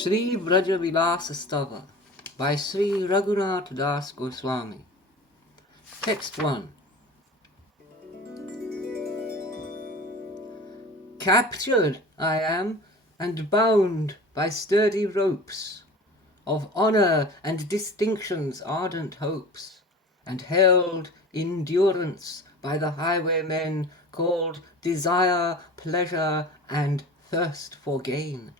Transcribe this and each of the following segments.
Sri Vraja Vilasa Stava by Sri Raghunatha Das Goswami. Text 1. Captured I am and bound by sturdy ropes of honour and distinction's ardent hopes, and held in durance by the highwaymen called desire, pleasure, and thirst for gain.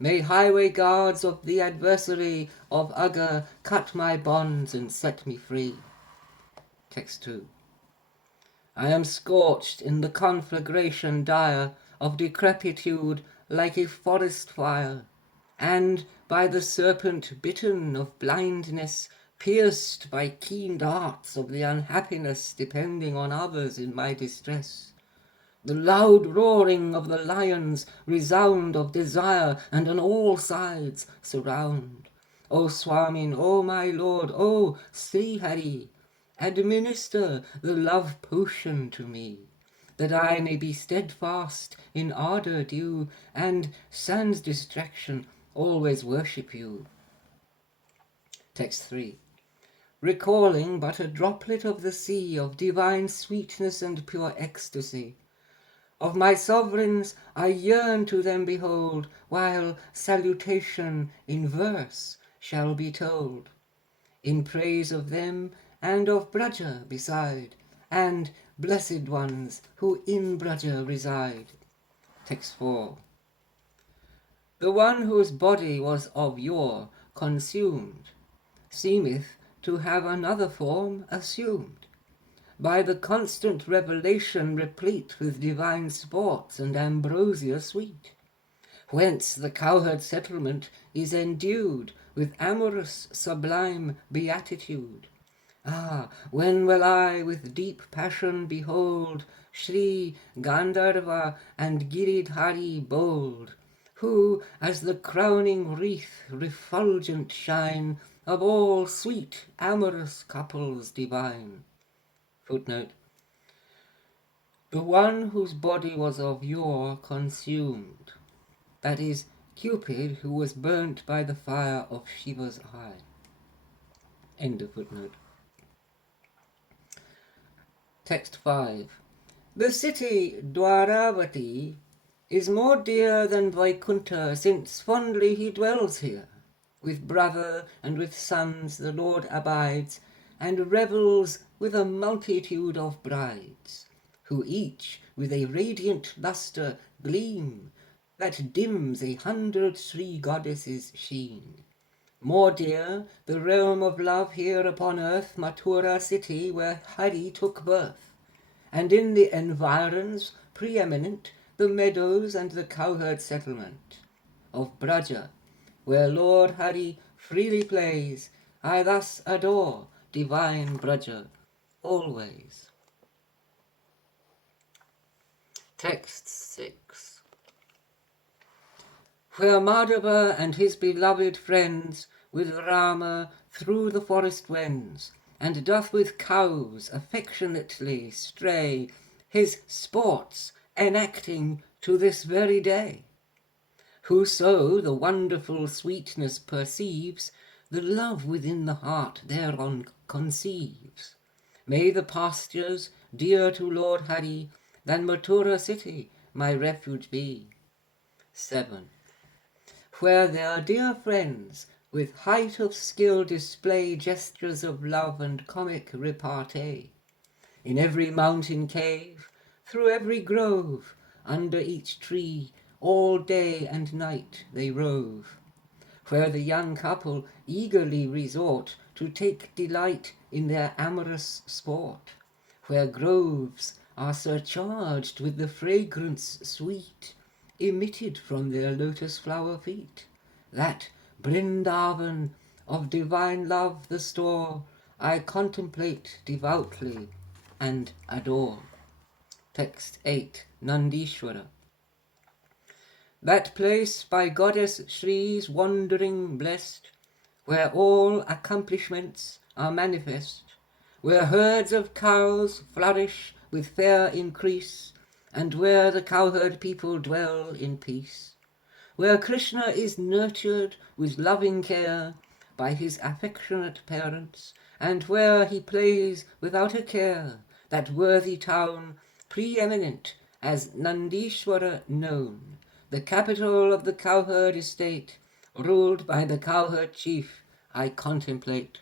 May highway guards of the adversary of Aga cut my bonds and set me free. Text 2. I am scorched in the conflagration dire of decrepitude like a forest fire, and by the serpent bitten of blindness, pierced by keen darts of the unhappiness depending on others in my distress. The loud roaring of the lions resound of desire, and on all sides surround. O Swamin, O my Lord, O Sri Hari, administer the love potion to me, that I may be steadfast in ardour due, and sans distraction always worship you. Text 3. Recalling but a droplet of the sea of divine sweetness and pure ecstasy, of my sovereigns I yearn to them behold, while salutation in verse shall be told, in praise of them and of Vraja beside, and blessed ones who in Vraja reside. Text 4. The one whose body was of yore consumed seemeth to have another form assumed, by the constant revelation replete with divine sports and ambrosia sweet, whence the cowherd settlement is endued with amorous sublime beatitude. Ah, when will I with deep passion behold Shri Gandharva and Giridhari bold, who as the crowning wreath refulgent shine of all sweet amorous couples divine. Footnote. The one whose body was of yore consumed, that is, Cupid who was burnt by the fire of Shiva's eye. End of footnote. Text 5. The city Dwaravati is more dear than Vaikuntha, since fondly he dwells here. With brother and with sons the Lord abides, and revels with a multitude of brides, who each with a radiant lustre gleam, that dims 100 Sri goddesses' sheen. More dear the realm of love here upon earth, Mathura city where Hari took birth, and in the environs preeminent the meadows and the cowherd settlement of Vraja, where Lord Hari freely plays. I thus adore divine Vraja always. Text 6. Where Madhava and his beloved friends with Rama through the forest wends, and doth with cows affectionately stray, his sports enacting to this very day. Whoso the wonderful sweetness perceives, the love within the heart thereon conceives. May the pastures dear to Lord Hari than Mathura city my refuge be. 7. Where their dear friends with height of skill display gestures of love and comic repartee. In every mountain cave, through every grove, under each tree, all day and night they rove. Where the young couple eagerly resort to take delight in their amorous sport. Where groves are surcharged with the fragrance sweet, emitted from their lotus flower feet. That Brindavan of divine love the store, I contemplate devoutly and adore. Text 8. Nandishwara. That place by goddess Shri's wandering blessed, where all accomplishments are manifest, where herds of cows flourish with fair increase, and where the cowherd people dwell in peace. where Krishna is nurtured with loving care by his affectionate parents, and where he plays without a care, that worthy town, preeminent as Nandishwara known, the capital of the cowherd estate, ruled by the cowherd chief, I contemplate.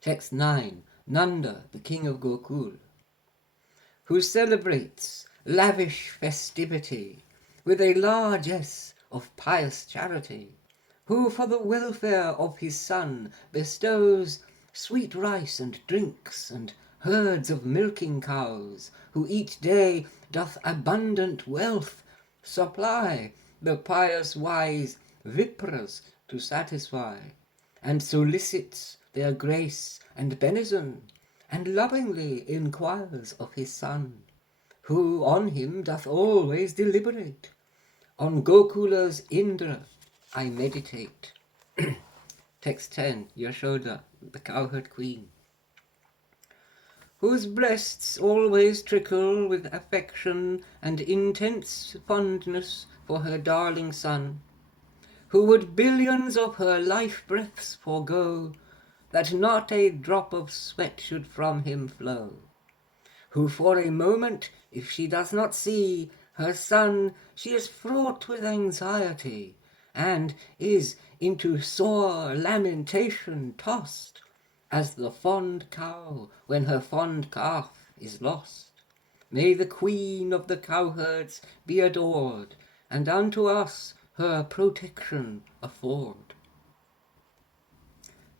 Text 9. Nanda, the king of Gokul, who celebrates lavish festivity with a largesse of pious charity, who for the welfare of his son bestows sweet rice and drinks and herds of milking cows, who each day doth abundant wealth supply the pious wise Vipras to satisfy, and solicits their grace and benison, and lovingly inquires of his son, who on him doth always deliberate. On Gokula's Indra I meditate. Text 10. Yashoda, the cowherd queen, whose breasts always trickle with affection and intense fondness for her darling son, who would billions of her life breaths forego, that not a drop of sweat should from him flow, who for a moment, if she does not see her son, she is fraught with anxiety, and is into sore lamentation tossed, as the fond cow when her fond calf is lost. May the queen of the cowherds be adored, and unto us her protection afford.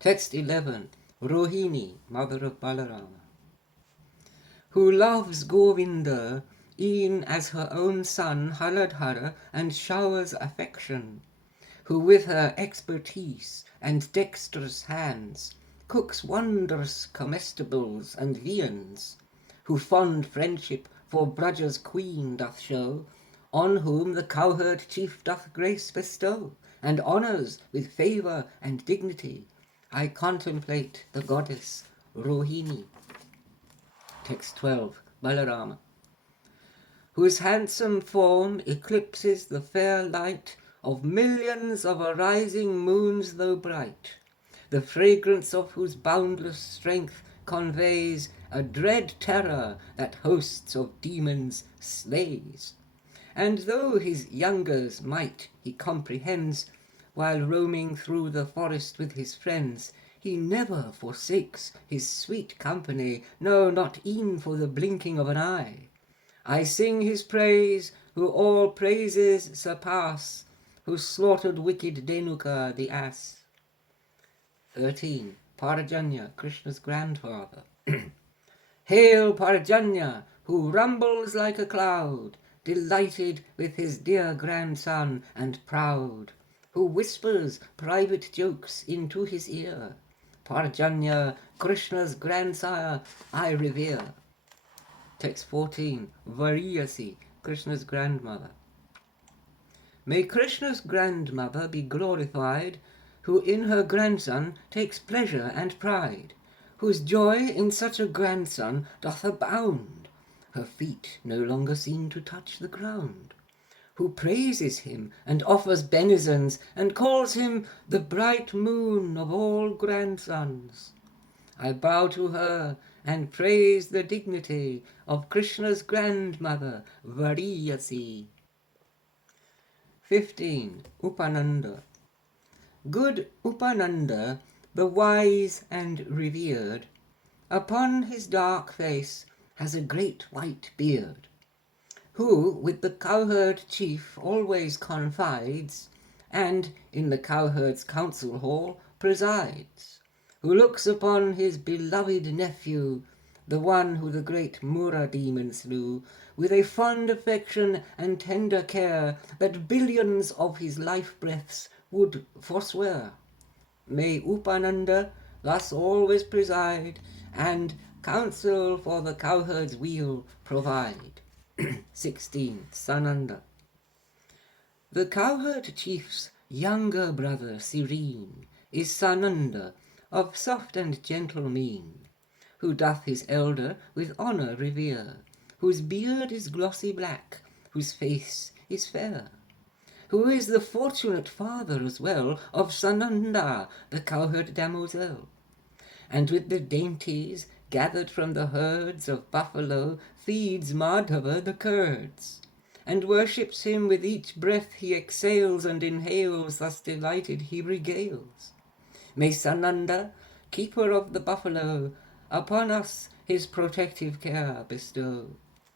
Text 11. Rohini, mother of Balarama, who loves Govinda e'en as her own son Haladhara, and showers affection, who with her expertise and dexterous hands cooks wondrous comestibles and viands, who fond friendship for Braja's queen doth show, on whom the cowherd chief doth grace bestow, and honours with favour and dignity, I contemplate the goddess Rohini. Text 12. Balarama, whose handsome form eclipses the fair light of millions of arising moons though bright, the fragrance of whose boundless strength conveys a dread terror that hosts of demons slays. And though his younger's might he comprehends, while roaming through the forest with his friends, he never forsakes his sweet company, no, not e'en for the blinking of an eye. I sing his praise, who all praises surpass, who slaughtered wicked Denuka the ass. 13. Parajanya, Krishna's grandfather. Hail Parajanya, who rumbles like a cloud, delighted with his dear grandson and proud, who whispers private jokes into his ear. Parajanya, Krishna's grandsire, I revere. Text 14. Variyasi, Krishna's grandmother. May Krishna's grandmother be glorified, who in her grandson takes pleasure and pride, whose joy in such a grandson doth abound, her feet no longer seem to touch the ground, who praises him and offers benisons, and calls him the bright moon of all grandsons. I bow to her and praise the dignity of Krishna's grandmother, Variyasi. 15. Upananda. Good Upananda, the wise and revered, upon his dark face has a great white beard, who with the cowherd chief always confides, and in the cowherd's council hall presides, who looks upon his beloved nephew, the one who the great Mura demon slew, with a fond affection and tender care that billions of his life breaths would forswear. May Upananda thus always preside, and counsel for the cowherd's weal provide. 16. Sananda. The cowherd chief's younger brother serene is Sananda, of soft and gentle mien, who doth his elder with honour revere, whose beard is glossy black, whose face is fair, who is the fortunate father as well of Sananda, the cowherd damozel. And with the dainties gathered from the herds of buffalo feeds Madhava the curds, and worships him with each breath he exhales and inhales, thus delighted he regales. May Sananda, keeper of the buffalo, upon us his protective care bestow.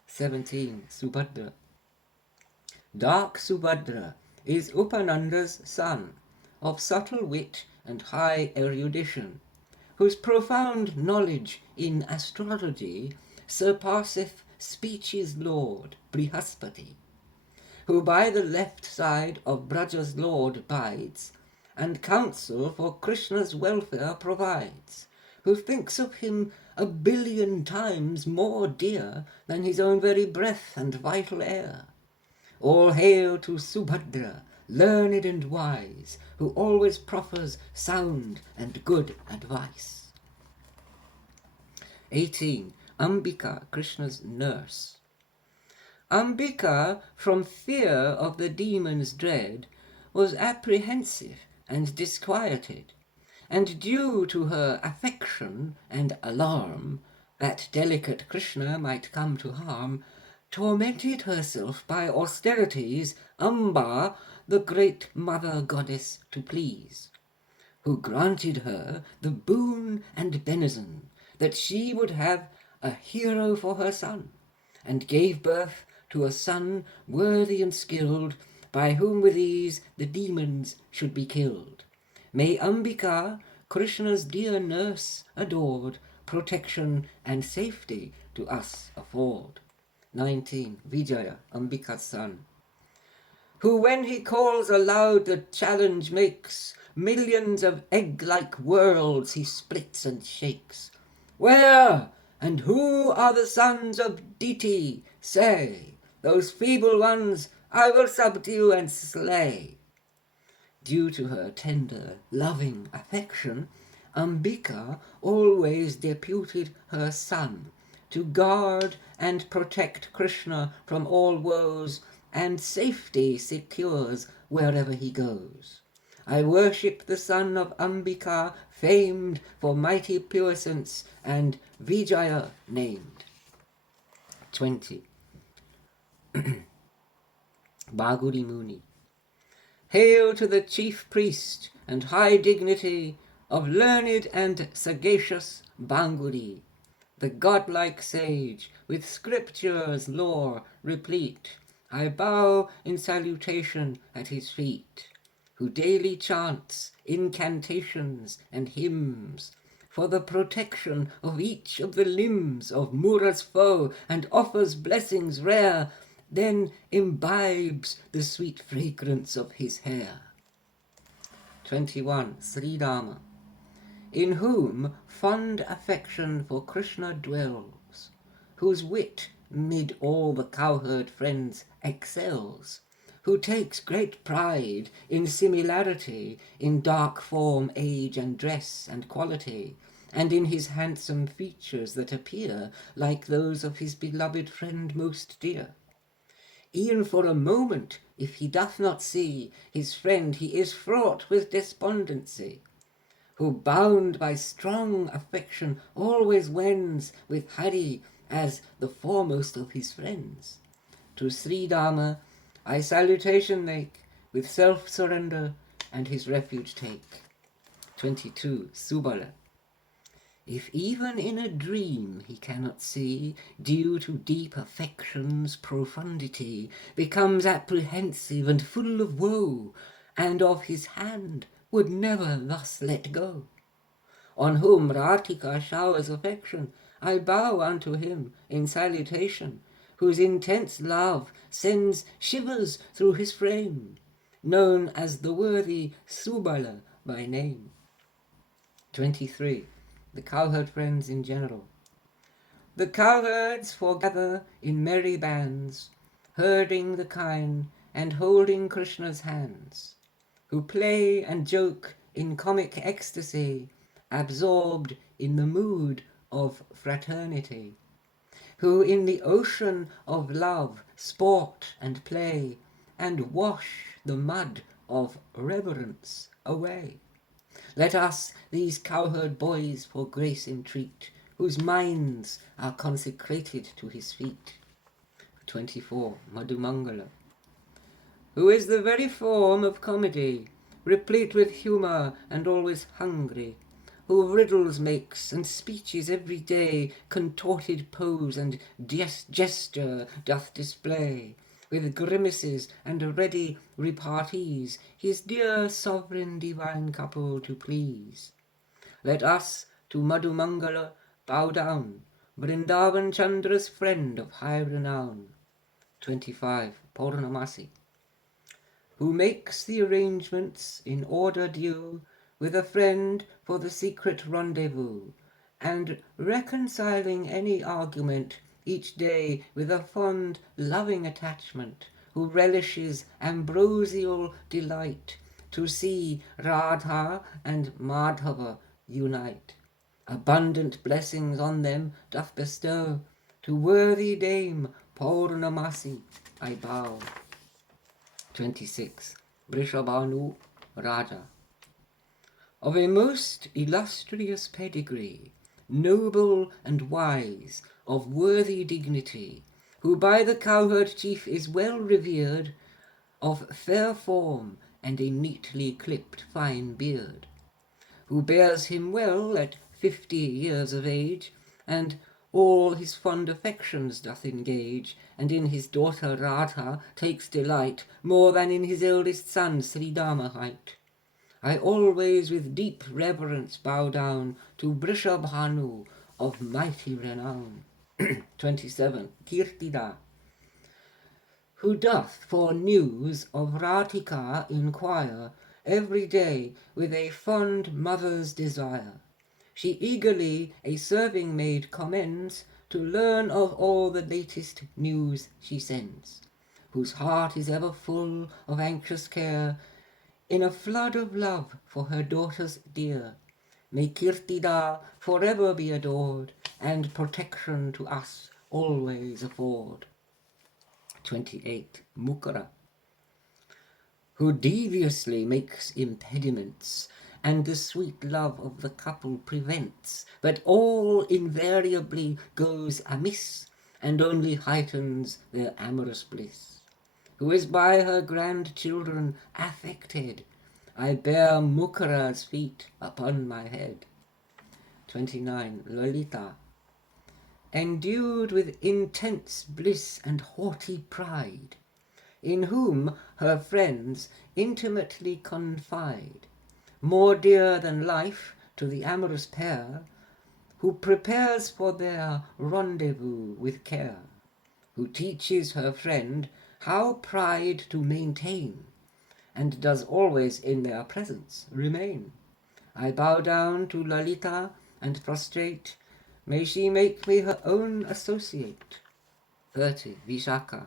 17. Subhadra. Dark Subhadra is Upananda's son, of subtle wit and high erudition, whose profound knowledge in astrology surpasseth speech's lord, Brihaspati, who by the left side of Braja's lord bides, and counsel for Krishna's welfare provides, who thinks of him 1,000,000,000 times more dear than his own very breath and vital air. All hail to Subhadra, learned and wise, who always proffers sound and good advice. 18. Ambika, Krishna's nurse. Ambika, from fear of the demon's dread, was apprehensive and disquieted, and due to her affection and alarm that delicate Krishna might come to harm, tormented herself by austerities Amba, the great mother goddess, to please, who granted her the boon and benison that she would have a hero for her son, and gave birth to a son worthy and skilled, by whom with ease the demons should be killed. May Ambika, Krishna's dear nurse adored, protection and safety to us afford. 19. Vijaya, Ambika's son, who when he calls aloud the challenge makes, millions of egg-like worlds he splits and shakes. Where and who are the sons of Diti? Say, those feeble ones I will subdue and slay. Due to her tender, loving affection, Ambika always deputed her son to guard and protect Krishna from all woes, and safety secures wherever he goes. I worship the son of Ambika, famed for mighty puissance, and Vijaya named. 20. Bhaguri Muni. Hail to the chief priest and high dignity of learned and sagacious Bhanguri, the godlike sage, with scripture's lore replete. I bow in salutation at his feet, who daily chants incantations and hymns for the protection of each of the limbs of Mura's foe, and offers blessings rare, then imbibes the sweet fragrance of his hair. 21. Sri Rama, in whom fond affection for Krishna dwells, whose wit mid all the cowherd friends excels, who takes great pride in similarity in dark form, age, and dress, and quality, and in his handsome features that appear like those of his beloved friend most dear. E'en for a moment, if he doth not see his friend, he is fraught with despondency, who, bound by strong affection, always wends with Hari as the foremost of his friends. To Sri Rama I salutation make, with self-surrender, and his refuge take. 22. Subala. If even in a dream he cannot see, due to deep affection's profundity, becomes apprehensive and full of woe, and of his hand would never thus let go. On whom Ratika showers affection, I bow unto him in salutation, whose intense love sends shivers through his frame, known as the worthy Subala by name. 23. The cowherd friends in general. The cowherds foregather in merry bands, herding the kine and holding Krishna's hands, who play and joke in comic ecstasy, absorbed in the mood of fraternity, who in the ocean of love, sport, and play and wash the mud of reverence away. Let us these cowherd boys for grace entreat, whose minds are consecrated to his feet. 24. Madhumangala. Who is the very form of comedy, replete with humour and always hungry, who riddles makes and speeches every day, contorted pose and gesture doth display, with grimaces and ready repartees, his dear sovereign divine couple to please. Let us to Madhumangala bow down, Vrindavan Chandra's friend of high renown. 25. Purnamasi. Who makes the arrangements in order due with a friend for the secret rendezvous, and reconciling any argument each day with a fond loving attachment, who relishes ambrosial delight to see Radha and Madhava unite. Abundant blessings on them doth bestow, to worthy dame Purnamasi I bow. 26. Vrishabhanu Raja. Of a most illustrious pedigree, noble and wise, of worthy dignity, who by the cowherd chief is well revered, of fair form and a neatly clipped fine beard, who bears him well at 50 years of age, and all his fond affections doth engage, and in his daughter Radha takes delight more than in his eldest son Sri Damahite. I always with deep reverence bow down to Vrishabhanu of mighty renown. 27. Kirtida. Who doth for news of Radhika inquire every day with a fond mother's desire. She eagerly a serving maid commends to learn of all the latest news she sends, whose heart is ever full of anxious care, in a flood of love for her daughters dear. May Kirtida forever be adored, and protection to us always afford. 28. Mukara. Who deviously makes impediments, and the sweet love of the couple prevents, but all invariably goes amiss, and only heightens their amorous bliss. Who is by her grandchildren affected, I bear Mukara's feet upon my head. 29. Lalita. Endued with intense bliss and haughty pride, in whom her friends intimately confide, more dear than life to the amorous pair, who prepares for their rendezvous with care, who teaches her friend how pride to maintain, and does always in their presence remain. I bow down to Lalita and prostrate, may she make me her own associate. 30. Vishaka.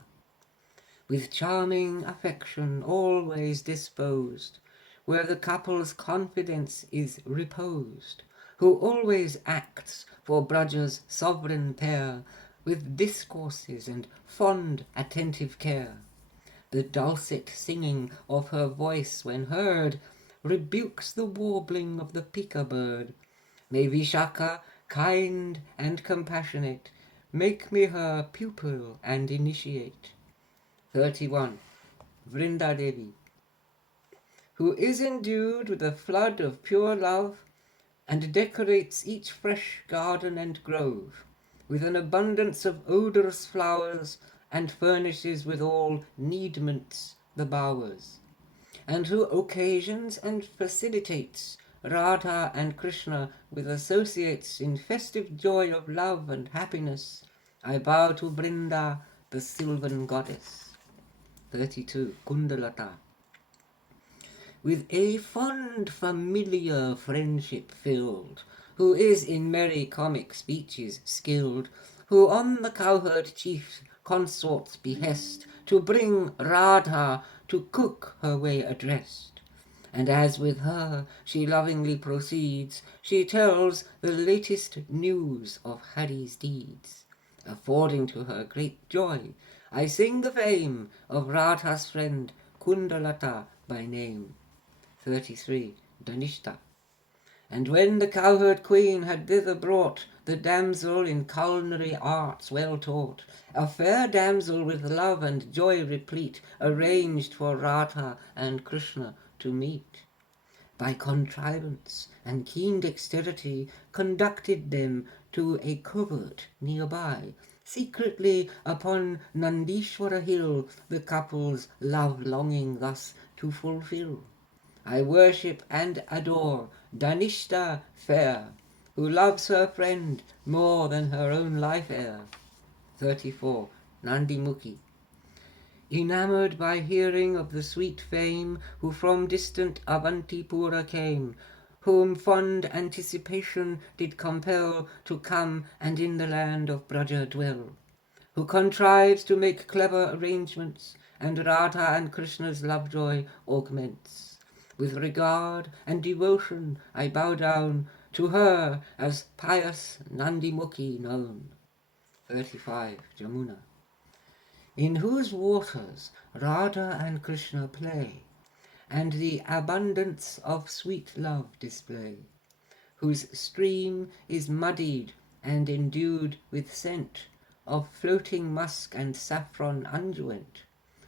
With charming affection always disposed, where the couple's confidence is reposed, who always acts for Braja's sovereign pair, with discourses and fond attentive care. The dulcet singing of her voice when heard rebukes the warbling of the pika bird. May Vishaka, kind and compassionate, make me her pupil and initiate. 31. Vrindadevi. Who is endued with a flood of pure love, and decorates each fresh garden and grove with an abundance of odorous flowers, and furnishes with all needments the bowers, and who occasions and facilitates Radha and Krishna with associates in festive joy of love and happiness, I bow to Brinda, the sylvan goddess. 32. Kundalata. With a fond familiar friendship filled, who is in merry comic speeches skilled, who on the cowherd chief's consort's behest to bring Radha to cook her way addressed. And as with her she lovingly proceeds, she tells the latest news of Hari's deeds, affording to her great joy, I sing the fame of Radha's friend, Kundalata by name. 33. Dhanishta. And when the cowherd queen had thither brought the damsel in culinary arts well taught, a fair damsel with love and joy replete, arranged for Radha and Krishna to meet, by contrivance and keen dexterity conducted them to a covert nearby. Secretly upon Nandishwara hill the couple's love longing thus to fulfill. I worship and adore Dhanishta fair, who loves her friend more than her own life heir. 34. Nandimukhi. Enamoured by hearing of the sweet fame, who from distant Avantipura came, whom fond anticipation did compel to come and in the land of Vraja dwell, who contrives to make clever arrangements, and Radha and Krishna's lovejoy augments. With regard and devotion I bow down to her as pious Nandimukhi known. 35. Jamuna. In whose waters Radha and Krishna play, and the abundance of sweet love display, whose stream is muddied and endued with scent of floating musk and saffron unguent,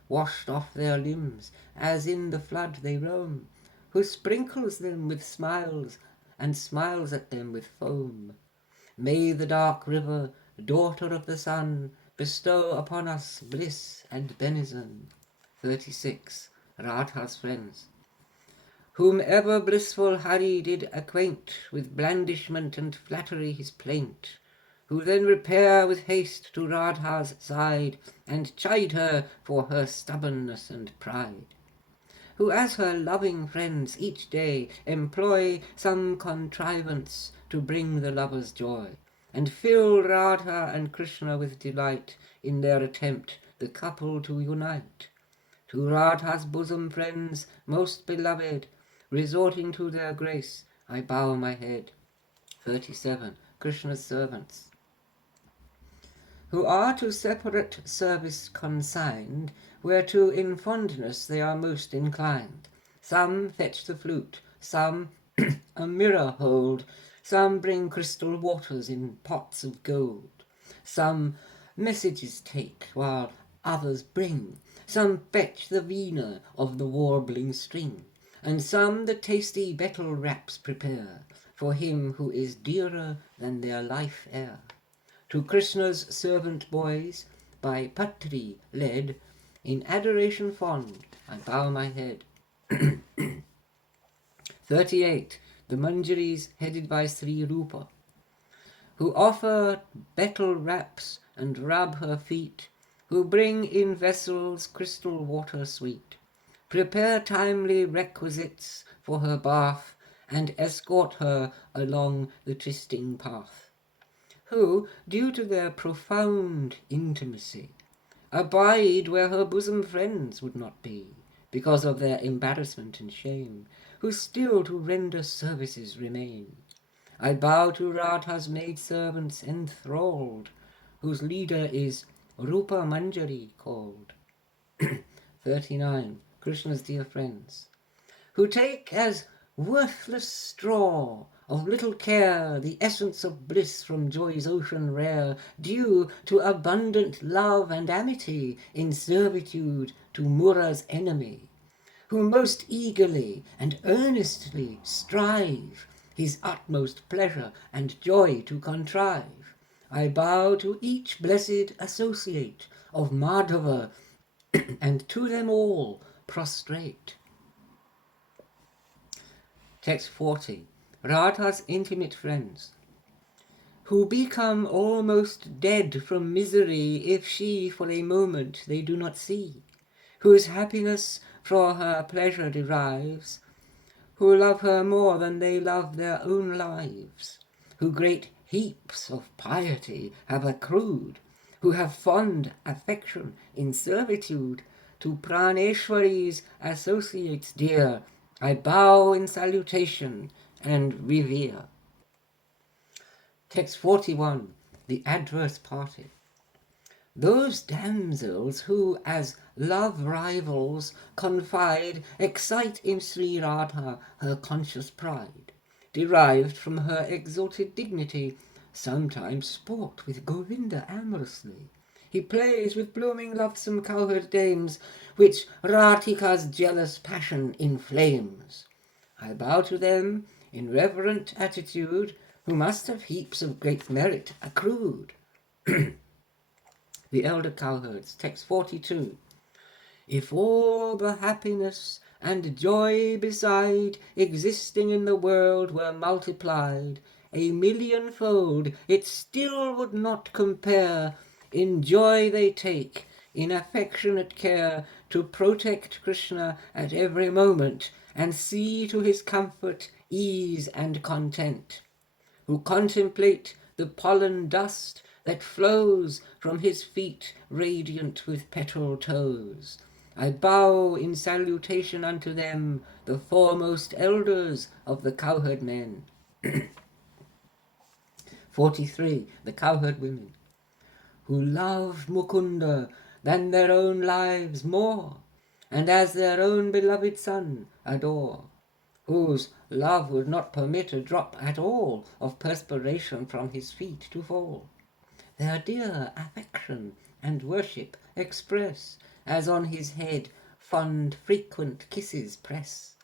washed off their limbs as in the flood they roam, who sprinkles them with smiles and smiles at them with foam. May the dark river, daughter of the sun, bestow upon us bliss and benison. 36. Radha's friends. Whomever blissful Hari did acquaint with blandishment and flattery his plaint, who then repair with haste to Radha's side, and chide her for her stubbornness and pride, who as her loving friends each day employ some contrivance to bring the lovers joy, and fill Radha and Krishna with delight in their attempt the couple to unite. To Radha's bosom friends most beloved, resorting to their grace, I bow my head. 37. Krishna's servants. Who are to separate service consigned, whereto in fondness they are most inclined. Some fetch the flute, some a mirror hold, some bring crystal waters in pots of gold. Some messages take, while others bring. Some fetch the veena of the warbling string, and some the tasty betel wraps prepare for him who is dearer than their life heir. To Krishna's servant boys, by Patri led, in adoration fond, I bow my head. 38. The Manjaris headed by Sri Rupa, who offer betel wraps and rub her feet, who bring in vessels crystal water sweet, prepare timely requisites for her bath, and escort her along the trysting path, who, due to their profound intimacy, abide where her bosom friends would not be, because of their embarrassment and shame, who still to render services remain. I bow to Radha's maidservants enthralled, whose leader is Rupa Manjari called. 39. Krishna's dear friends, who take as worthless straw, of little care, the essence of bliss from joy's ocean rare, due to abundant love and amity in servitude to Mura's enemy, who most eagerly and earnestly strive his utmost pleasure and joy to contrive. I bow to each blessed associate of Madhava, and to them all prostrate. Text 40. Radha's intimate friends, who become almost dead from misery if she for a moment they do not see, whose happiness for her pleasure derives, who love her more than they love their own lives, who great heaps of piety have accrued, who have fond affection in servitude to Praneshwari's associates dear, I bow in salutation and revere. Text 41. The adverse party, Those damsels who, as love rivals, confide, excite in Sri Radha her conscious pride, derived from her exalted dignity, sometimes sport with Govinda amorously. He plays with blooming lovesome cowherd dames, which Ratika's jealous passion inflames. I bow to them in reverent attitude, who must have heaps of great merit accrued. The elder cowherds, text 42. If all the happiness and joy beside existing in the world were multiplied 1,000,000-fold, it still would not compare in joy they take, in affectionate care, to protect Krishna at every moment, and see to his comfort, ease, and content, who contemplate the pollen dust that flows from his feet radiant with petal toes. I bow in salutation unto them, the foremost elders of the cowherd men. 43. The cowherd women, who loved Mukunda than their own lives more, and as their own beloved son adore, whose love would not permit a drop at all of perspiration from his feet to fall. Their dear affection and worship express, as on his head fond frequent kisses press.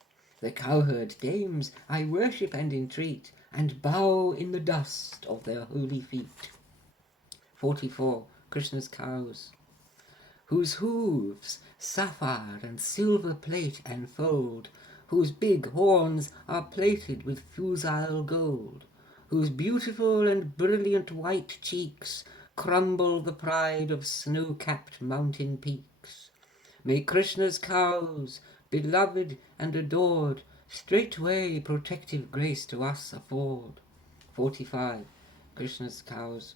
The cowherd dames I worship and entreat, and bow in the dust of their holy feet. 44. Krishna's cows, whose hooves sapphire and silver plate enfold, whose big horns are plated with fusile gold, whose beautiful and brilliant white cheeks crumble the pride of snow-capped mountain peaks. May Krishna's cows, beloved and adored, straightway protective grace to us afford. 45. Krishna's cows.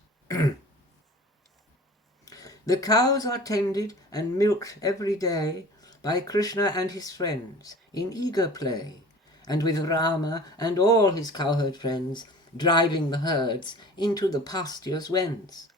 The cows are tended and milked every day by Krishna and his friends in eager play, and with Rama and all his cowherd friends driving the herds into the pastures whence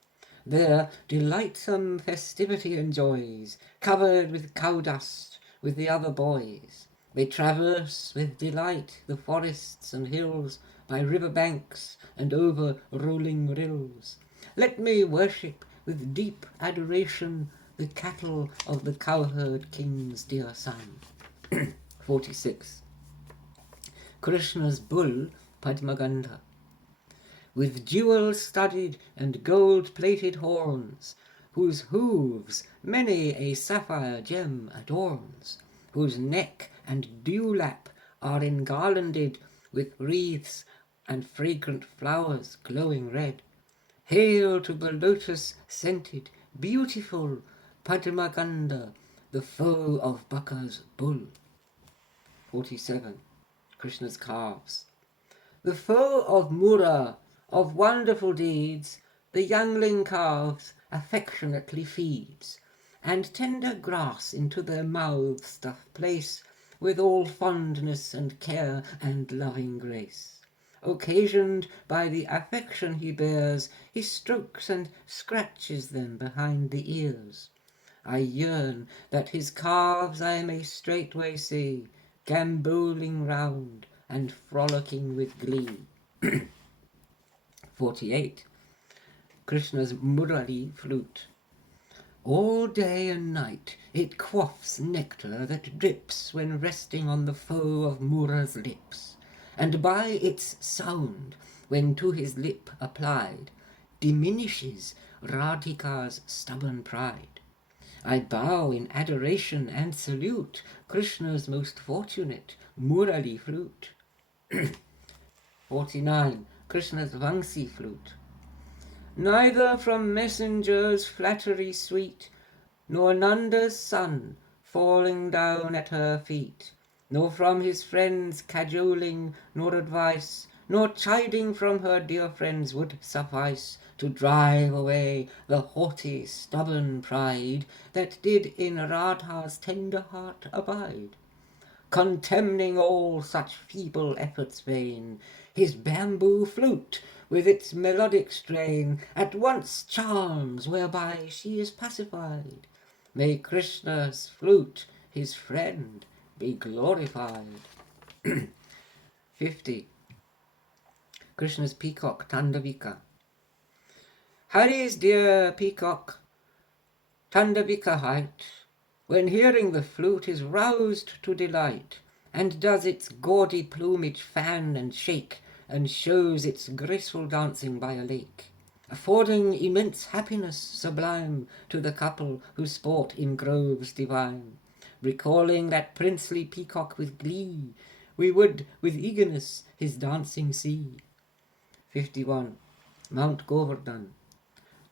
there delightsome festivity enjoys, covered with cow dust with the other boys. They traverse with delight the forests and hills, by river banks and over rolling rills. Let me worship with deep adoration the cattle of the cowherd king's dear son. 46. Krishna's bull Padmagandha, with jewel-studded and gold-plated horns, whose hooves many a sapphire gem adorns, whose neck and dewlap are engarlanded with wreaths and fragrant flowers glowing red. Hail to the lotus-scented, beautiful Padmagandha, the foe of Baka's bull. 47. Krishna's calves, the foe of Mura, of wonderful deeds, the youngling calves affectionately feeds, and tender grass into their mouths doth place, with all fondness and care and loving grace. Occasioned by the affection he bears, he strokes and scratches them behind the ears. I yearn that his calves I may straightway see, gambolling round and frolicking with glee. 48. Krishna's Murali flute, all day and night it quaffs nectar that drips when resting on the foe of Mura's lips, and by its sound, when to his lip applied, diminishes Radhika's stubborn pride. I bow in adoration and salute Krishna's most fortunate Murali flute. 49. Krishna's Vamsi flute, neither from messengers flattery sweet, nor Nanda's son falling down at her feet, nor from his friends cajoling nor advice, nor chiding from her dear friends would suffice to drive away the haughty stubborn pride that did in Radha's tender heart abide. contemning all such feeble efforts vain. His bamboo flute, with its melodic strain, at once charms whereby she is pacified. May Krishna's flute, his friend, be glorified. 50. Krishna's peacock, Tandavika. Hari's dear peacock, Tandavika hight, when hearing the flute is roused to delight, and does its gaudy plumage fan and shake, and shows its graceful dancing by a lake, affording immense happiness sublime to the couple who sport in groves divine. Recalling that princely peacock with glee, we would with eagerness his dancing see. 51. Mount Govardhan.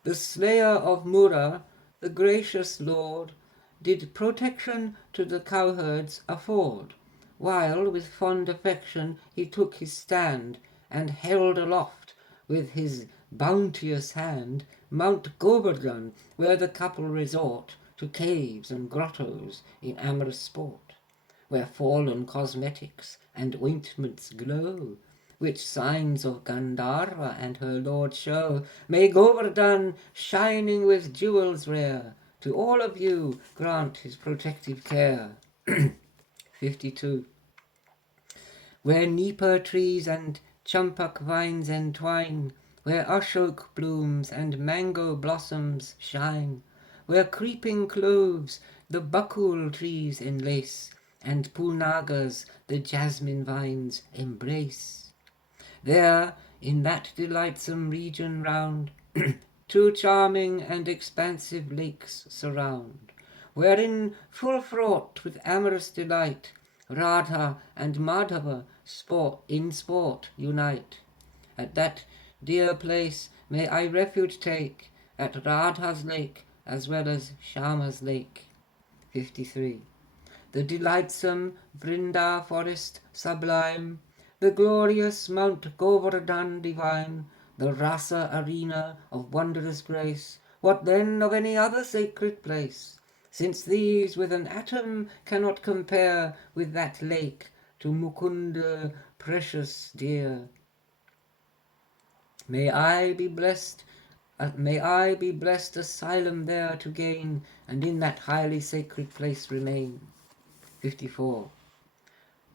The slayer of Mura, the gracious lord, did protection to the cowherds afford, while with fond affection he took his stand, and held aloft with his bounteous hand Mount Govardhan, where the couple resort to caves and grottos in amorous sport, where fallen cosmetics and ointments glow, which signs of Gandharva and her lord show. May Govardhan, shining with jewels rare, to all of you grant his protective care. 52. Where Nipah trees and champak vines entwine, where ashok blooms and mango blossoms shine, where creeping cloves the bakul trees enlace, and punagas the jasmine vines embrace. There, in that delightsome region round, two charming and expansive lakes surround, wherein, full fraught with amorous delight, Radha and Madhava in sport unite. At that dear place may I refuge take, at Radha's lake as well as Shama's lake. 53. The delightsome Vrinda forest sublime, the glorious Mount Govardhan divine, the Rasa arena of wondrous grace, what then of any other sacred place? Since these with an atom cannot compare with that lake to Mukunda precious dear. May I be blessed asylum there to gain, and in that highly sacred place remain. 54.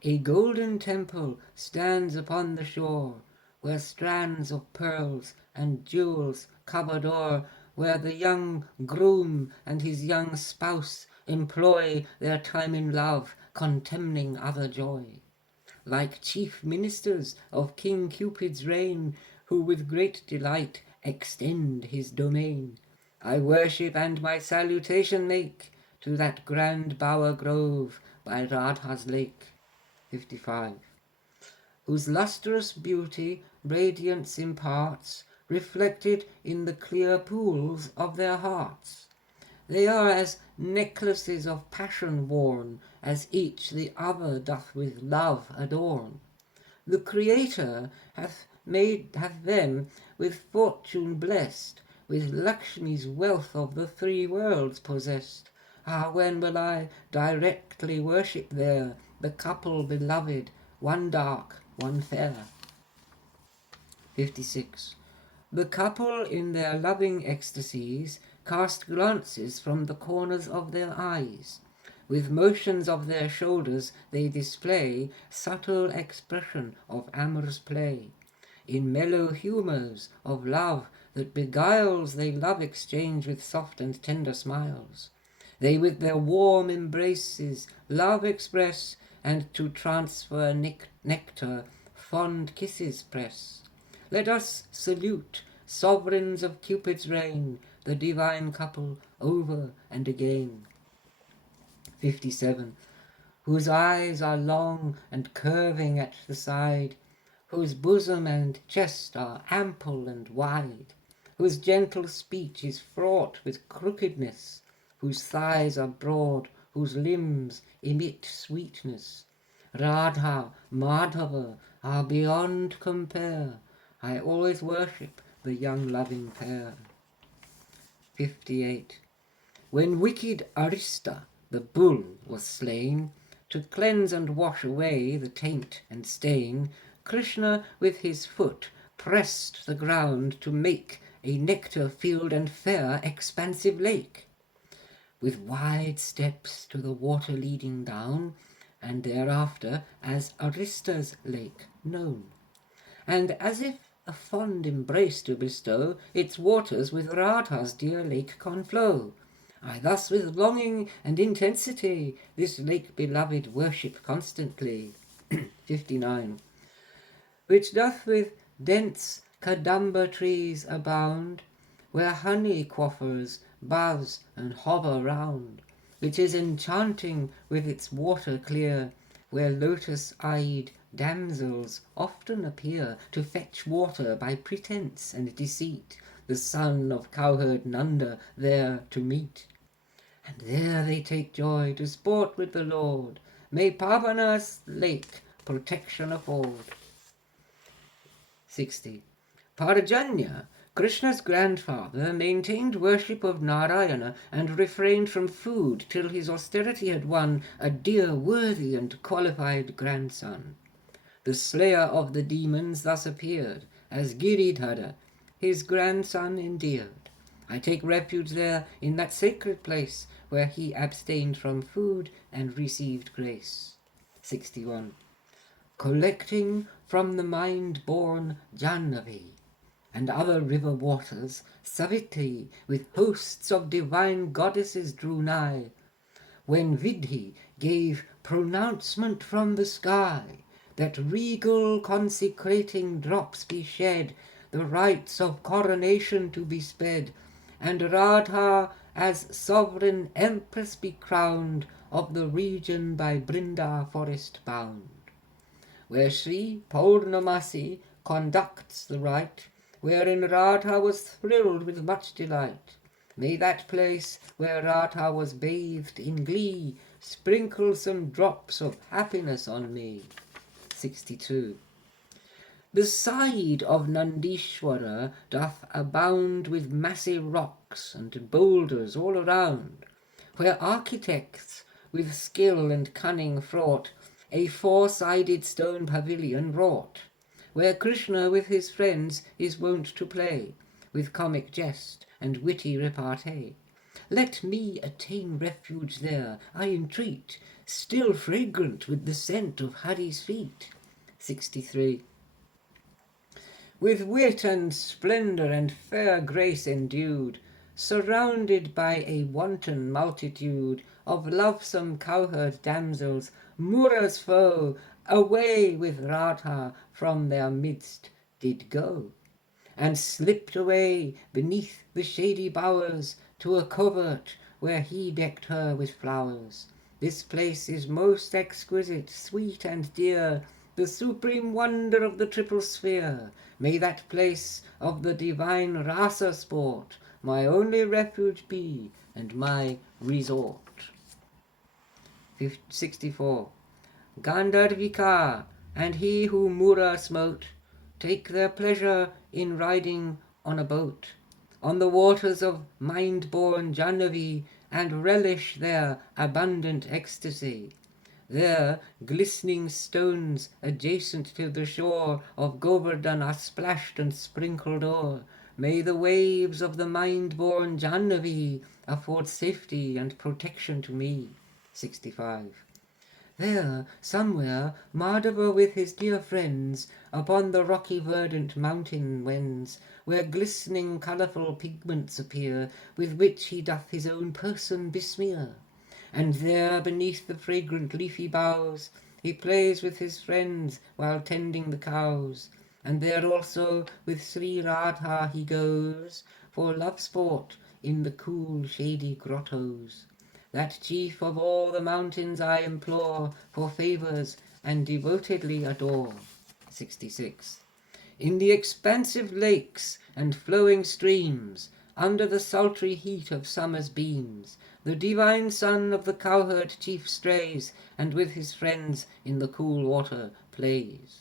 A golden temple stands upon the shore, where strands of pearls and jewels covered o'er, where the young groom and his young spouse employ their time in love, contemning other joy. Like chief ministers of King Cupid's reign, who with great delight extend his domain, I worship and my salutation make to that grand bower grove by Radha's lake. 55. Whose lustrous beauty radiance imparts, reflected in the clear pools of their hearts. They are as necklaces of passion worn, as each the other doth with love adorn. The Creator hath them with fortune blessed, with Lakshmi's wealth of the three worlds possessed. Ah, when will I directly worship there the couple beloved, one dark, one fair? 56. The couple in their loving ecstasies cast glances from the corners of their eyes. With motions of their shoulders they display subtle expression of amorous play. In mellow humours of love that beguiles they love exchange with soft and tender smiles. They with their warm embraces love express, and to transfer nectar fond kisses press. Let us salute, sovereigns of Cupid's reign, the divine couple over and again. 57. Whose eyes are long and curving at the side, whose bosom and chest are ample and wide, whose gentle speech is fraught with crookedness, whose thighs are broad, whose limbs emit sweetness. Radha, Madhava are beyond compare. I always worship the young loving pair. 58. When wicked Arista, the bull, was slain, To cleanse and wash away the taint and stain, Krishna with his foot pressed the ground to make a nectar-filled and fair expansive lake, with wide steps to the water leading down, and thereafter as Arista's lake known. And as if a fond embrace to bestow, its waters with Radha's dear lake conflow. I thus with longing and intensity this lake beloved worship constantly. 59. Which doth with dense Kadamba trees abound, where honey quaffers buzz and hover round, which is enchanting with its water clear, where lotus-eyed damsels often appear to fetch water by pretence and deceit, the son of cowherd Nanda there to meet. And there they take joy to sport with the Lord. May Pavana's lake protection afford. 60. Parjanya, Krishna's grandfather, maintained worship of Narayana and refrained from food till his austerity had won a dear, worthy and qualified grandson. The slayer of the demons thus appeared as Giridhara, his grandson endeared. I take refuge there in that sacred place where he abstained from food and received grace. 61. Collecting from the mind-born Jannavi and other river waters, Savitri with hosts of divine goddesses drew nigh, when Vidhi gave pronouncement from the sky that regal consecrating drops be shed, the rites of coronation to be sped, and Radha as sovereign empress be crowned of the region by Brinda forest bound, where Sri Purnamasi conducts the rite, wherein Radha was thrilled with much delight. May that place where Radha was bathed in glee sprinkle some drops of happiness on me. 62. The side of Nandishwara doth abound with massive rocks and boulders all around, where architects with skill and cunning fraught a four-sided stone pavilion wrought, where Krishna with his friends is wont to play, with comic jest and witty repartee. Let me attain refuge there, I entreat, still fragrant with the scent of Hari's feet. 63. With wit and splendour and fair grace endued, surrounded by a wanton multitude of lovesome cowherd damsels, Mura's foe away with Radha from their midst did go, and slipped away beneath the shady bowers to a covert where he decked her with flowers. This place is most exquisite, sweet and dear, the supreme wonder of the triple sphere. May that place of the divine rasa sport my only refuge be and my resort. 64. Gandharvika and he who Mura smote take their pleasure in riding on a boat on the waters of mind-born Jannavi, and relish their abundant ecstasy. There glistening stones adjacent to the shore of Govardhan are splashed and sprinkled o'er. May the waves of the mind-born Jannavi afford safety and protection to me. 65. There, somewhere, Madhava with his dear friends upon the rocky verdant mountain wends, where glistening colourful pigments appear, with which he doth his own person besmear. And there, beneath the fragrant leafy boughs, he plays with his friends while tending the cows. And there also with Sri Radha he goes for love sport in the cool shady grottos. That chief of all the mountains I implore for favours and devotedly adore. 66. In the expansive lakes and flowing streams, under the sultry heat of summer's beams, the divine son of the cowherd chief strays, and with his friends in the cool water plays.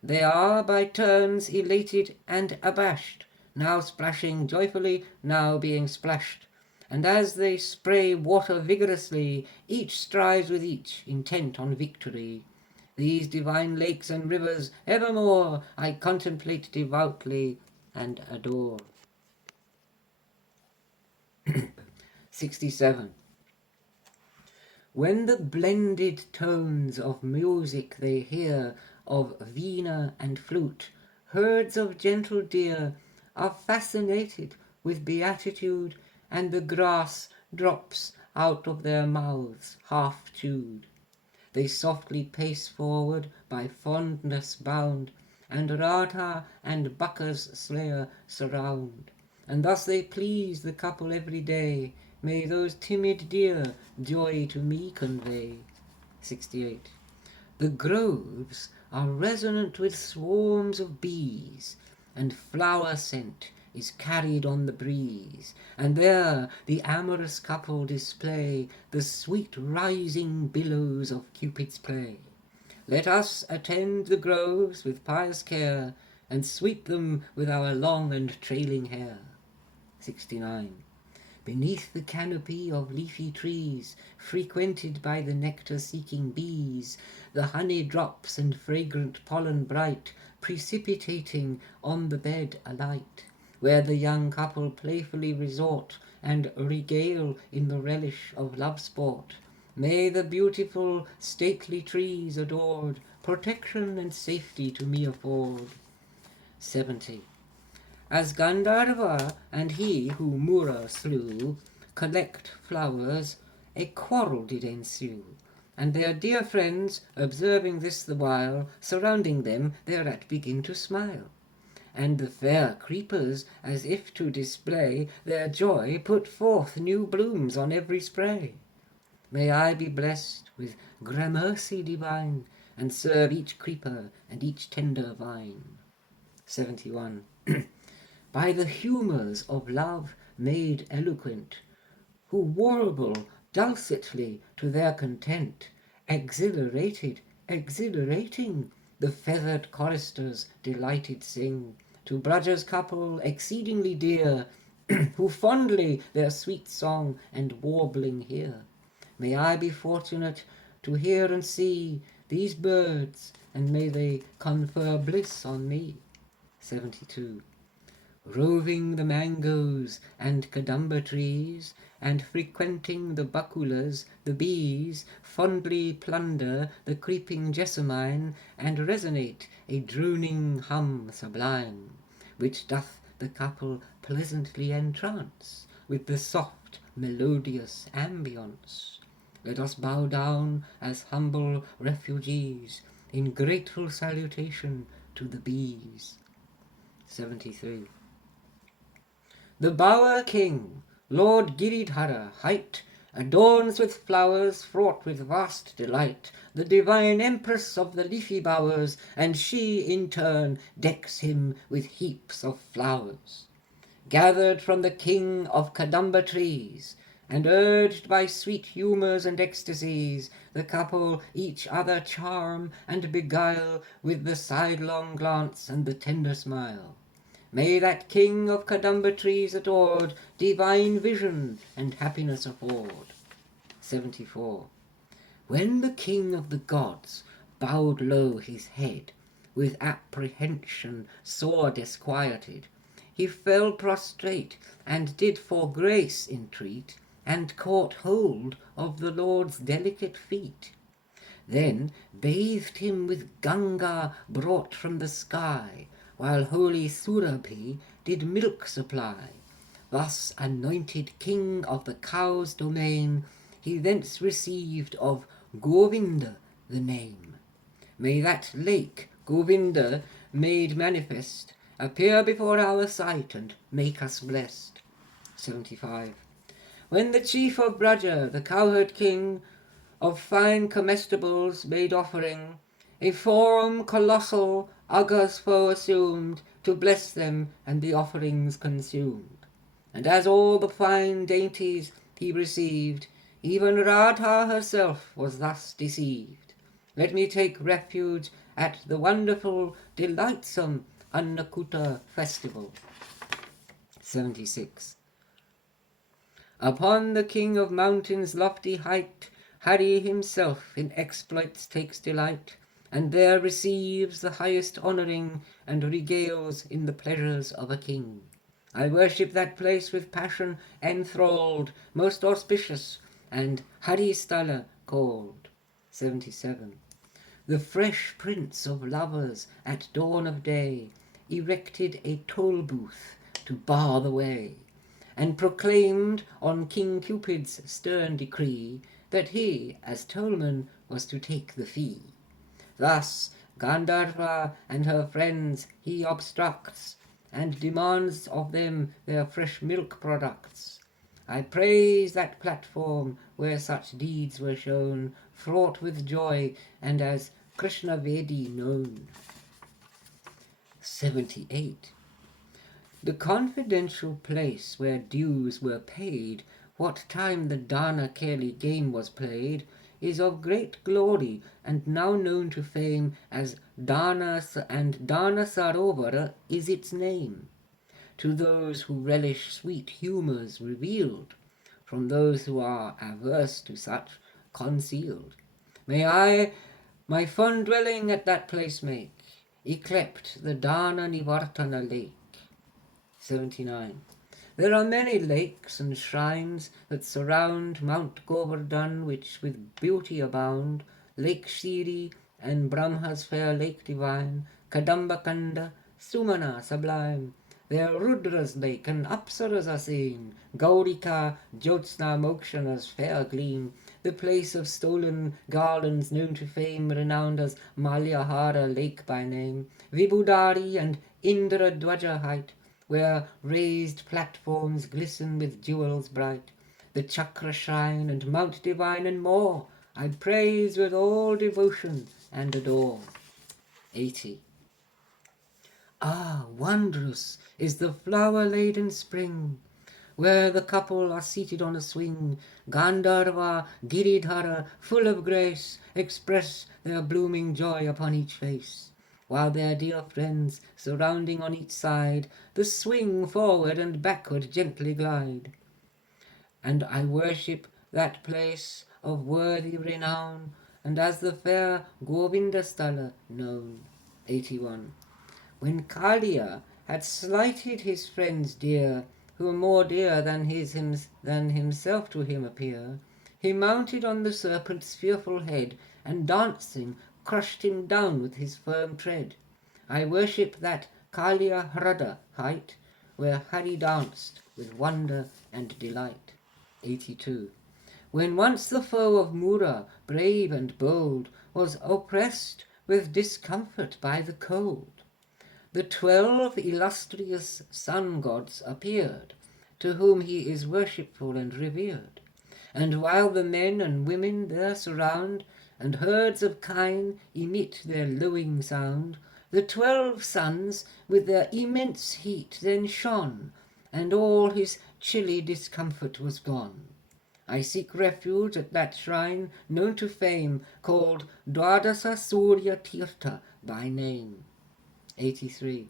They are by turns elated and abashed, now splashing joyfully, now being splashed, and as they spray water vigorously, each strives with each, intent on victory. These divine lakes and rivers evermore I contemplate devoutly and adore. 67. When the blended tones of music they hear, of veena and flute, herds of gentle deer are fascinated with beatitude, and the grass drops out of their mouths half chewed. They softly pace forward, by fondness bound, and Radha and Baccha's slayer surround. And thus they please the couple every day. May those timid deer joy to me convey. 68. The groves are resonant with swarms of bees, and flower scent is carried on the breeze, and there the amorous couple display the sweet rising billows of Cupid's play. Let us attend the groves with pious care, and sweep them with our long and trailing hair. 69. Beneath the canopy of leafy trees, frequented by the nectar-seeking bees, the honey drops and fragrant pollen bright, precipitating on the bed alight, where the young couple playfully resort, and regale in the relish of love sport. May the beautiful, stately trees adored, protection and safety to me afford. 70. As Gandharva and he who Mura slew collect flowers, a quarrel did ensue, and their dear friends, observing this the while, surrounding them thereat begin to smile. And the fair creepers, as if to display their joy, put forth new blooms on every spray. May I be blessed with gramercy divine, and serve each creeper and each tender vine. 71. By the humours of love made eloquent, who warble dulcetly to their content, exhilarated, exhilarating, the feathered choristers delighted sing, to Vraja's couple exceedingly dear, who fondly their sweet song and warbling hear. May I be fortunate to hear and see these birds, and may they confer bliss on me. 72. Roving the mangoes and kadamba trees, and frequenting the bakulas, the bees fondly plunder the creeping jessamine, and resonate a droning hum sublime, which doth the couple pleasantly entrance with the soft melodious ambience. Let us bow down as humble refugees in grateful salutation to the bees. 73. The bower king, Lord Giridhara, hight, adorns with flowers fraught with vast delight the divine empress of the leafy bowers, and she in turn decks him with heaps of flowers, gathered from the king of kadamba trees. And urged by sweet humours and ecstasies, the couple each other charm and beguile with the sidelong glance and the tender smile. May that king of kadamba trees adored divine vision and happiness afford. 74. When the king of the gods bowed low his head, with apprehension sore disquieted, he fell prostrate, and did for grace entreat, and caught hold of the Lord's delicate feet. Then bathed him with Ganga brought from the sky, while holy Surabhi did milk supply. Thus anointed king of the cow's domain, he thence received of Govinda the name. May that lake, Govinda, made manifest, appear before our sight and make us blessed. 75. When the chief of Vraja, the cowherd king, of fine comestibles made offering, a form colossal Agga's foe assumed, to bless them and the offerings consumed. And as all the fine dainties he received, even Radha herself was thus deceived. Let me take refuge at the wonderful, delightsome Annakuta festival. 76. Upon the king of mountains' lofty height, Hari himself in exploits takes delight, and there receives the highest honouring, and regales in the pleasures of a king. I worship that place with passion enthralled, most auspicious, and Haristala called. 77. The fresh prince of lovers at dawn of day erected a toll booth to bar the way, and proclaimed on King Cupid's stern decree that he, as tollman, was to take the fee. Thus Gandharva and her friends he obstructs, and demands of them their fresh milk products. I praise that platform where such deeds were shown, fraught with joy and as Krishna Vedi known. 78. The confidential place where dues were paid, what time the Dana Keli game was played, is of great glory, and now known to fame as Dana Sarovara is its name. To those who relish sweet humours revealed, from those who are averse to such concealed. May I my fond dwelling at that place make, yclept the Dana Nivartana Lake. 79. There are many lakes and shrines that surround Mount Govardhan, which with beauty abound, Lake Shiri and Brahma's fair lake divine, Kadambakanda, Sumana sublime. There Rudra's lake and Apsaras are seen, Gaurika, Jyotsna, Mokshana's fair gleam, the place of stolen garlands known to fame, renowned as Malyahara lake by name, Vibhudari and Indra Dwaja height, where raised platforms glisten with jewels bright, the Chakra shrine and Mount divine and more, I praise with all devotion and adore. 80. Ah, wondrous is the flower-laden spring, where the couple are seated on a swing, Gandharva, Giridhara, full of grace, express their blooming joy upon each face, while their dear friends, surrounding on each side, the swing forward and backward gently glide. And I worship that place of worthy renown, and as the fair Govindasthala known. 81. When Kalia had slighted his friends dear, who more dear than himself to him appear, he mounted on the serpent's fearful head, and dancing crushed him down with his firm tread. I worship that Kalia Hrada height, where Hari danced with wonder and delight. 82. When once the foe of Mura, brave and bold, was oppressed with discomfort by the cold, the 12 illustrious sun gods appeared, to whom he is worshipful and revered. And while the men and women there surround, and herds of kine emit their lowing sound, the 12 suns with their immense heat then shone, and all his chilly discomfort was gone. I seek refuge at that shrine known to fame, called Dwadasa Surya Tirtha by name. 83.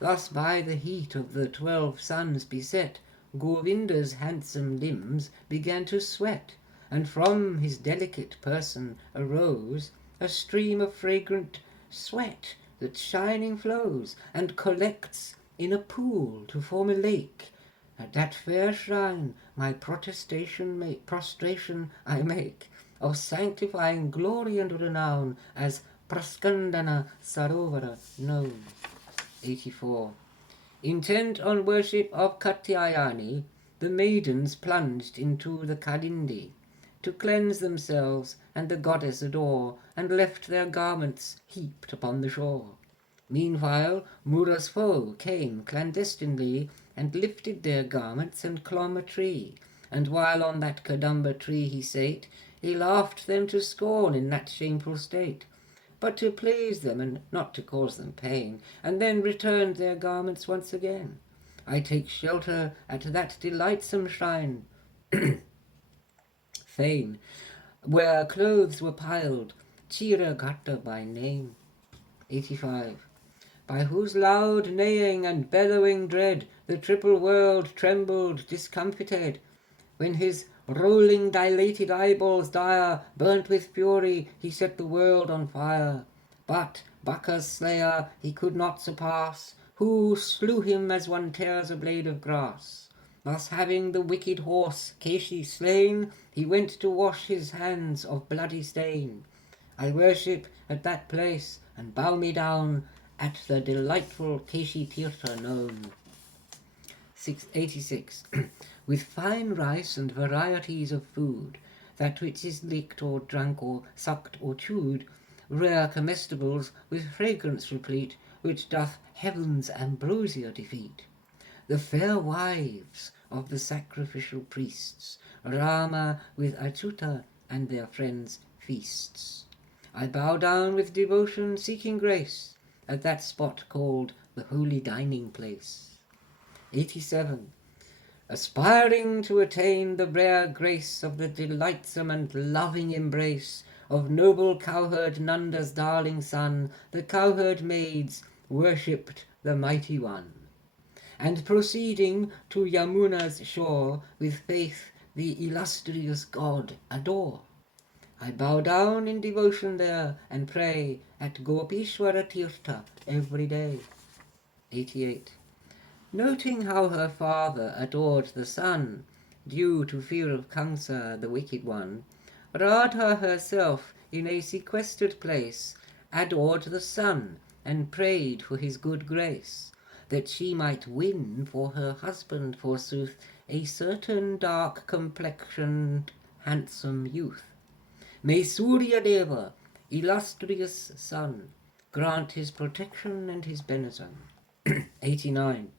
Thus by the heat of the 12 suns beset, Govinda's handsome limbs began to sweat, and from his delicate person arose a stream of fragrant sweat that shining flows, and collects in a pool to form a lake. At that fair shrine my prostration I make, of sanctifying glory and renown, as Praskandana Sarovara known. 84. Intent on worship of Katyayani, the maidens plunged into the Kalindi, to cleanse themselves and the goddess adore, and left their garments heaped upon the shore. Meanwhile Mura's foe came clandestinely, and lifted their garments and clomb a tree, and while on that Kadamba tree he sate, he laughed them to scorn in that shameful state, but to please them and not to cause them pain, and then returned their garments once again. I take shelter at that delightsome shrine, Fane, where clothes were piled, Chiragata by name. 85. By whose loud neighing and bellowing dread the triple world trembled discomfited, When his rolling dilated eyeballs dire burnt with fury, he set the world on fire. But Bacchus slayer he could not surpass, who slew him as one tears a blade of grass. Thus having the wicked horse Keshi slain, he went to wash his hands of bloody stain. I worship at that place and bow me down at the delightful Keshi Tirtha known. 86. With fine rice and varieties of food, that which is licked or drunk or sucked or chewed, rare comestibles with fragrance replete, which doth heaven's ambrosia defeat. The fair wives of the sacrificial priests, Rama with Achyuta and their friends feasts. I bow down with devotion seeking grace at that spot called the holy dining place. 87. Aspiring to attain the rare grace of the delightsome and loving embrace of noble cowherd Nanda's darling son, the cowherd maids worshipped the mighty one. And proceeding to Yamuna's shore, with faith the illustrious god adore. I bow down in devotion there and pray at Gopishwara Tirtha every day. 88. Noting how her father adored the son, due to fear of Kamsa, the wicked one, Radha herself in a sequestered place adored the son and prayed for his good grace, that she might win for her husband, forsooth, a certain dark-complexioned, handsome youth. May Surya Deva, illustrious son, grant his protection and his benison. 89.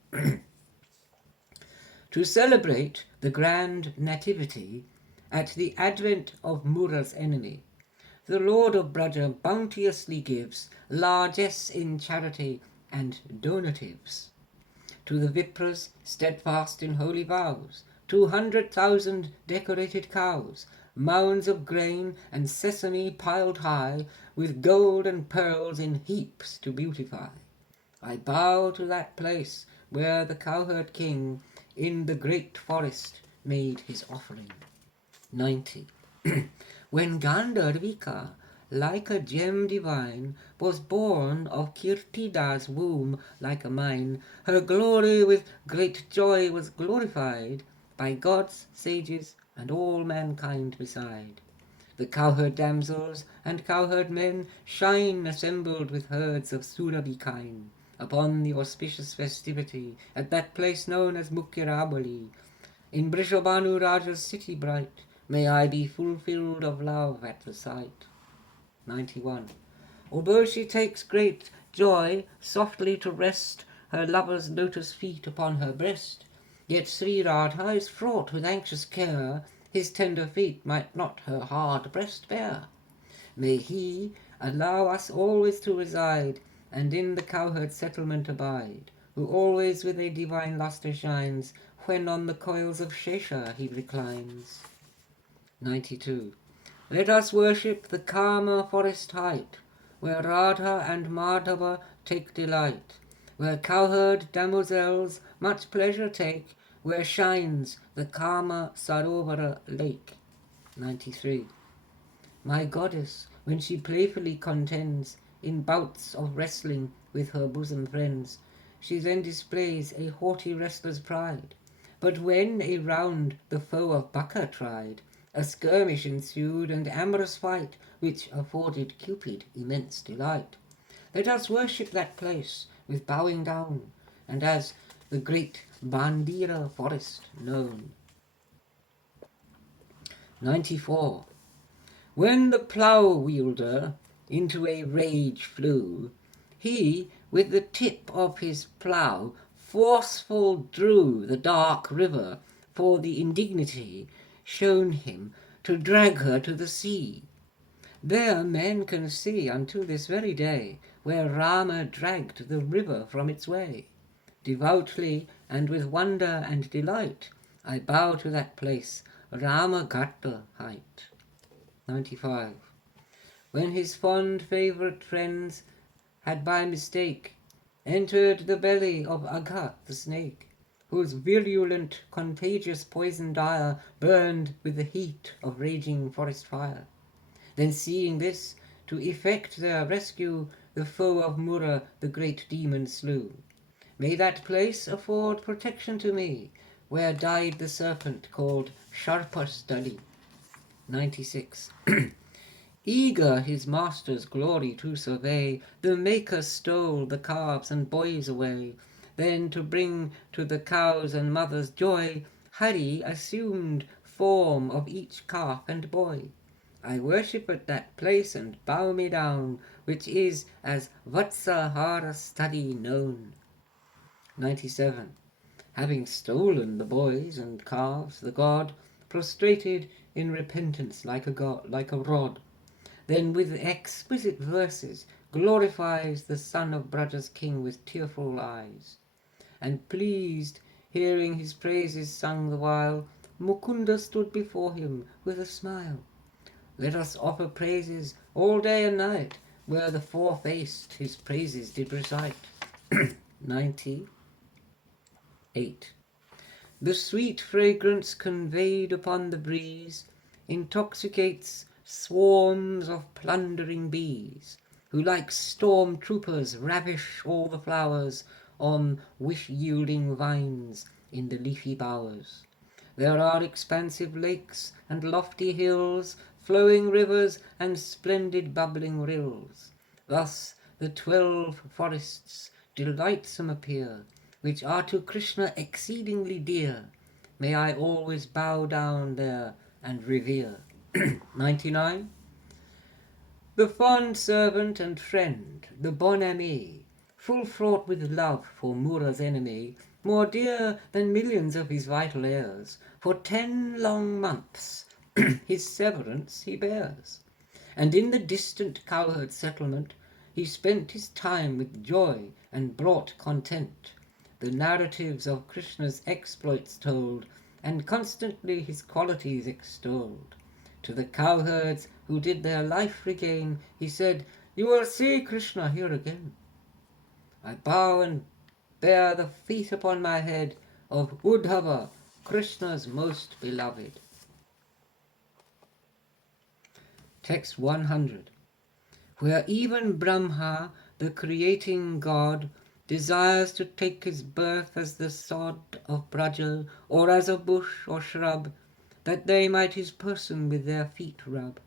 To celebrate the grand nativity at the advent of Mura's enemy, the Lord of Vraja bounteously gives largesse in charity and donatives. To the Vipras steadfast in holy vows, 200,000 decorated cows, mounds of grain and sesame piled high, with gold and pearls in heaps to beautify. I bow to that place where the cowherd king in the great forest made his offering. 90. When Gandharvika, like a gem divine, was born of Kirtida's womb like a mine, her glory with great joy was glorified by gods, sages, and all mankind beside. The cowherd damsels and cowherd men shine assembled with herds of Surabhi kine upon the auspicious festivity at that place known as Mukirabali. In Brishabhanu Raja's city bright, may I be fulfilled of love at the sight. 91. Although she takes great joy softly to rest her lover's lotus feet upon her breast, yet Sri Radha is fraught with anxious care, his tender feet might not her hard breast bear. May he allow us always to reside, and in the cowherd settlement abide, who always with a divine lustre shines, when on the coils of Shesha he reclines. 92. Let us worship the Kama forest height, where Radha and Madhava take delight, where cowherd damosels much pleasure take, where shines the Kama Sarovara lake. 93. My goddess, when she playfully contends in bouts of wrestling with her bosom friends, she then displays a haughty wrestler's pride. But when a round the foe of Baccha tried, a skirmish ensued and amorous fight, which afforded Cupid immense delight. Let us worship that place with bowing down, and as the great Bandira forest known. 94. When the plough-wielder into a rage flew, he with the tip of his plough forceful drew the dark river for the indignity shown him to drag her to the sea. There men can see unto this very day where Rama dragged the river from its way. Devoutly and with wonder and delight I bow to that place, Ramagata height. 95. When his fond favourite friends had by mistake entered the belly of Agha the snake, whose virulent, contagious poison dire burned with the heat of raging forest fire. Then seeing this, to effect their rescue, the foe of Mura the great demon slew. May that place afford protection to me, where died the serpent called Sharpa Study. 96. Eager his master's glory to survey, the maker stole the calves and boys away. Then to bring to the cows and mothers joy, Hari assumed form of each calf and boy. I worship at that place and bow me down, which is as Vatsahara study known. 97. Having stolen the boys and calves, the god, prostrated in repentance like a rod, then with exquisite verses glorifies the son of Vraja's king with tearful eyes. And pleased, hearing his praises sung the while, Mukunda stood before him with a smile. Let us offer praises all day and night, where the four-faced his praises did recite. 98. The sweet fragrance conveyed upon the breeze intoxicates swarms of plundering bees, who like storm troopers ravish all the flowers on wish-yielding vines in the leafy bowers. There are expansive lakes and lofty hills, flowing rivers and splendid bubbling rills. Thus the 12 forests delightsome appear, which are to Krishna exceedingly dear. May I always bow down there and revere. 99. The fond servant and friend, the bon ami, full fraught with love for Mura's enemy, more dear than millions of his vital heirs, for 10 long months his severance he bears. And in the distant cowherd settlement he spent his time with joy and brought content. The narratives of Krishna's exploits told, and constantly his qualities extolled. To the cowherds who did their life regain, he said, "You will see Krishna here again." I bow and bear the feet upon my head of Uddhava, Krishna's most beloved. Text 100. Where even Brahma, the creating God, desires to take his birth as the sod of Vraja, or as a bush or shrub, that they might his person with their feet rub.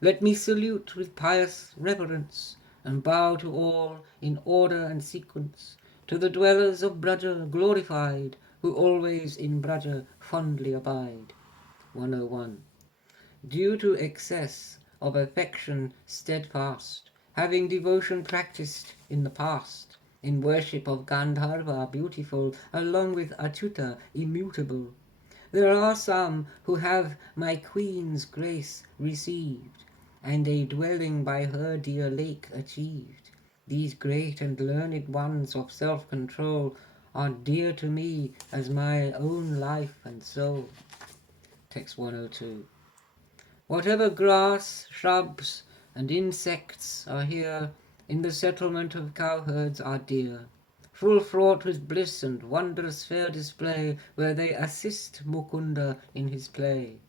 Let me salute with pious reverence, and bow to all in order and sequence, to the dwellers of Vraja glorified, who always in Vraja fondly abide. 101. Due to excess of affection steadfast, having devotion practiced in the past, in worship of Gandharva beautiful, along with Achyuta immutable, there are some who have my queen's grace received, and a dwelling by her dear lake achieved. These great and learned ones of self-control are dear to me as my own life and soul. Text 102. Whatever grass, shrubs, and insects are here in the settlement of cowherds are dear, full fraught with bliss and wondrous fair display, where they assist Mukunda in his play.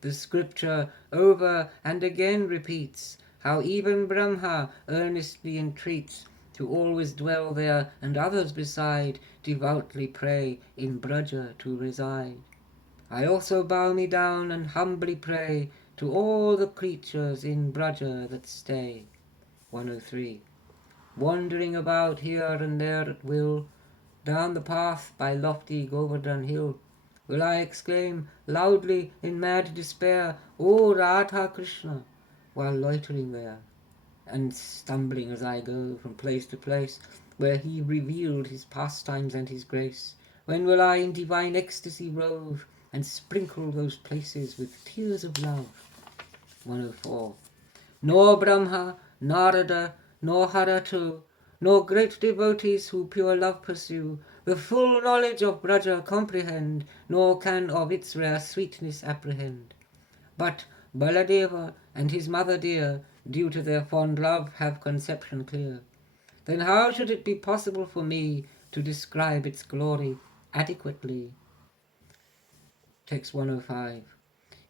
The scripture over and again repeats how even Brahma earnestly entreats to always dwell there, and others beside devoutly pray in Vraja to reside. I also bow me down and humbly pray to all the creatures in Vraja that stay. 103. Wandering about here and there at will, down the path by lofty Govardhan hill, will I exclaim loudly in mad despair, "O Radha Krishna," while loitering there, and stumbling as I go from place to place, where he revealed his pastimes and his grace. When will I in divine ecstasy rove, and sprinkle those places with tears of love? 104. Nor Brahma, Narada, nor Hara too, nor great devotees who pure love pursue, the full knowledge of Vraja comprehend, nor can of its rare sweetness apprehend. But Baladeva and his mother dear, due to their fond love, have conception clear. Then how should it be possible for me to describe its glory? adequately. Text 105.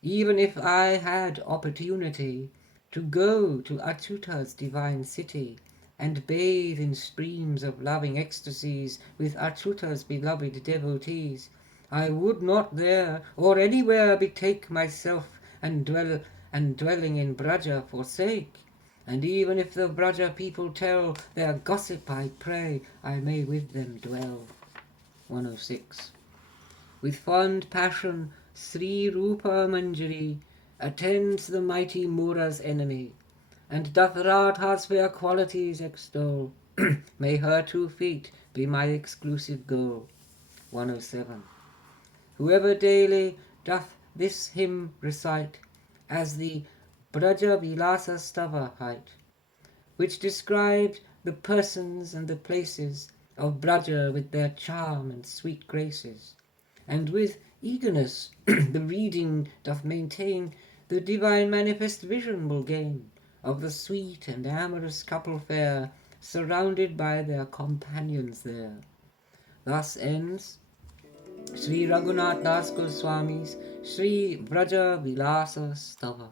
Even if I had opportunity to go to Achyuta's divine city and bathe in streams of loving ecstasies with Achyuta's beloved devotees, I would not there or anywhere betake myself and dwelling in Vraja forsake. And even if the Vraja people tell their gossip, I pray I may with them dwell. 106. With fond passion, Sri Rupa Manjari attends the mighty Mura's enemy, and doth Radha's fair qualities extol. May her 2 feet be my exclusive goal. 107. Whoever daily doth this hymn recite, as the Vraja Vilasa Stava height, which described the persons and the places of Vraja with their charm and sweet graces, and with eagerness the reading doth maintain, the divine manifest vision will gain of the sweet and amorous couple fair, surrounded by their companions there. Thus ends Sri Raghunatha Das Goswami's Sri Vraja Vilasa Stava.